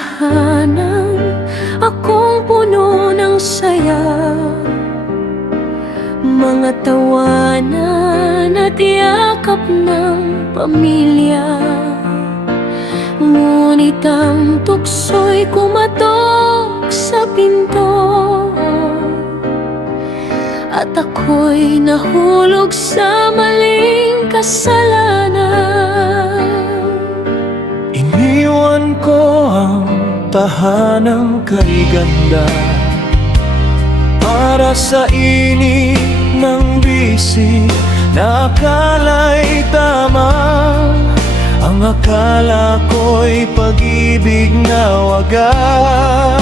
tahanan, akong puno ng saya. Mga tawanan at yakap ng pamilya. Ngunit ang tukso'y kumatok sa pinto, at ako'y nahulog sa maling kasalanan. Iniwan ko ang tahanang kay ganda para sa init ng bisig na akala'y tama. Ang akala ko'y pag-ibig na wagas,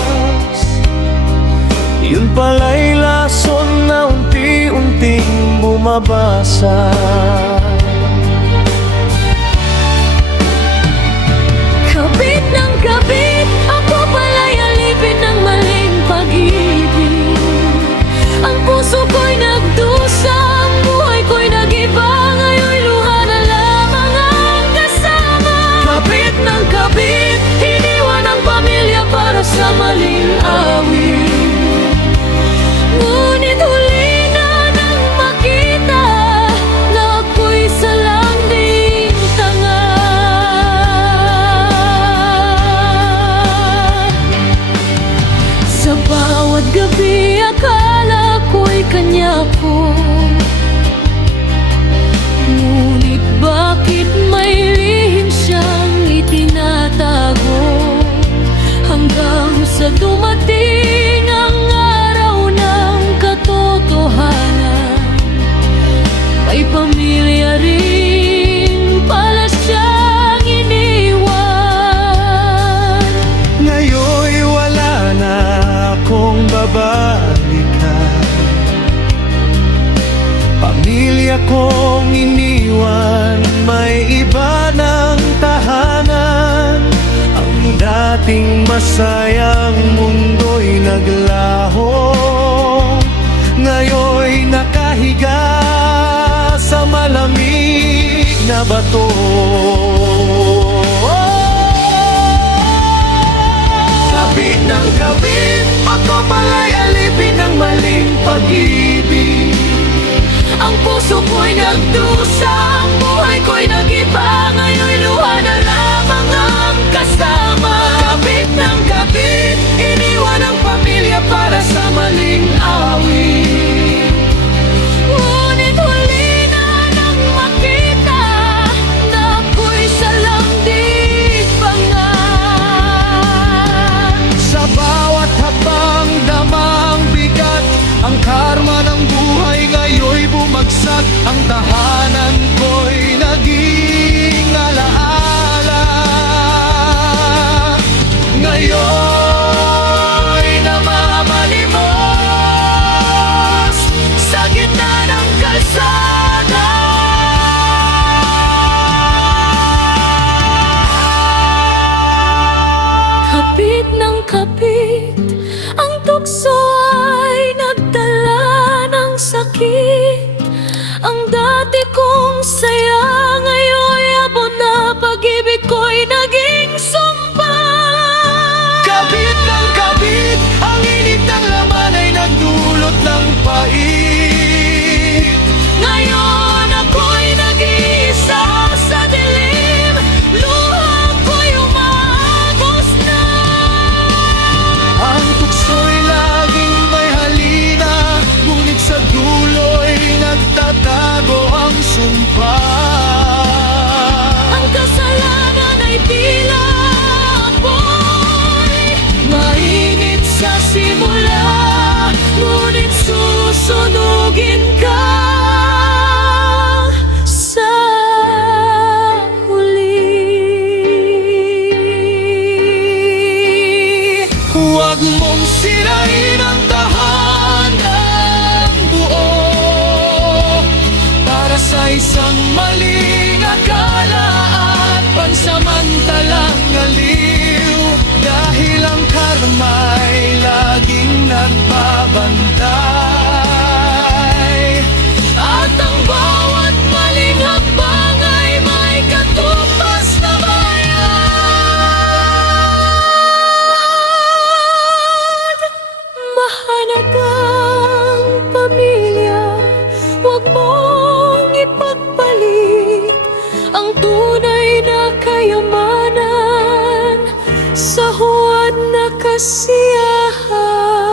yun pala'y lason na unti-unting bumabasa. Kabit ng kabit, ako pala'y alipin ng maling pag-ibig. Ang puso ko'y nagdusa, ang buhay ko'y nag-iba. Ngayon'y luha na lamang ang kasama. Kabit ng kabit, iniwan ang pamilya para sa maling awit. Ngunit huli na nang makita na ako'y salang ding tanga. Sa bawat gabi, akala ko'y kanya ko. Ngunit bakit may lihim siyang itinatago? Hanggang sa dumating ang araw ng katotohanan, may pamilya rin pala siyang iniwan. Ngayon'y wala na akong babalikan. Pamilya kong iniwan, may iba ng tahanan. Ang dating masayang mundo'y naglaho, ngayon'y nakahiga sa malamig na bato. Kabit ng kabit, ako pala'y alipin ng maling pag-ibig. Ang puso ko'y nagdusa, ang buhay ko'y nag-iba. Ngayon'y luha na lamang ang kasama. Kabit ng kabit, iniwan ang pamilya para sa maling awit. Ngunit huli na nang makita na ako'y salang di pangan. Sa bawat habang damang bigat, ang karma ng buhay ngayon'y bumagsak. Ang tahanan ko'y naging alaala. Ngayon'y namamalimos sa gitna ng kalsada. Kapit ng kapit, ang tukso ay nagdala ng sakit. Ang dati kong saya, ngayon'y abot na. Pag-ibig ko'y naging sumpa. Kabit ng kabit, ang init ng laman ay nagdulot ng pait. Ngayon ako'y nag-iisa sa dilim, luha ko'y umaagos na. Ang tukso'y laging may halina, ngunit sa dulo'y nagtatago ang sumpa. Ang kasalanan ay tila apoy, mainit sa simula, ngunit susunugin ka sa huli. Huwag mong sirain ang tahanang buo para sa isang maling akala at pansamantalang aliw. Dahil ang karma'y laging nagbabantay, at ang bawat maling hakbang ay may katupas na bayan. mahalagang pamilya. Huwag mong ipagpalit ang tunay na kayamanan sa huwad na kasiyahan.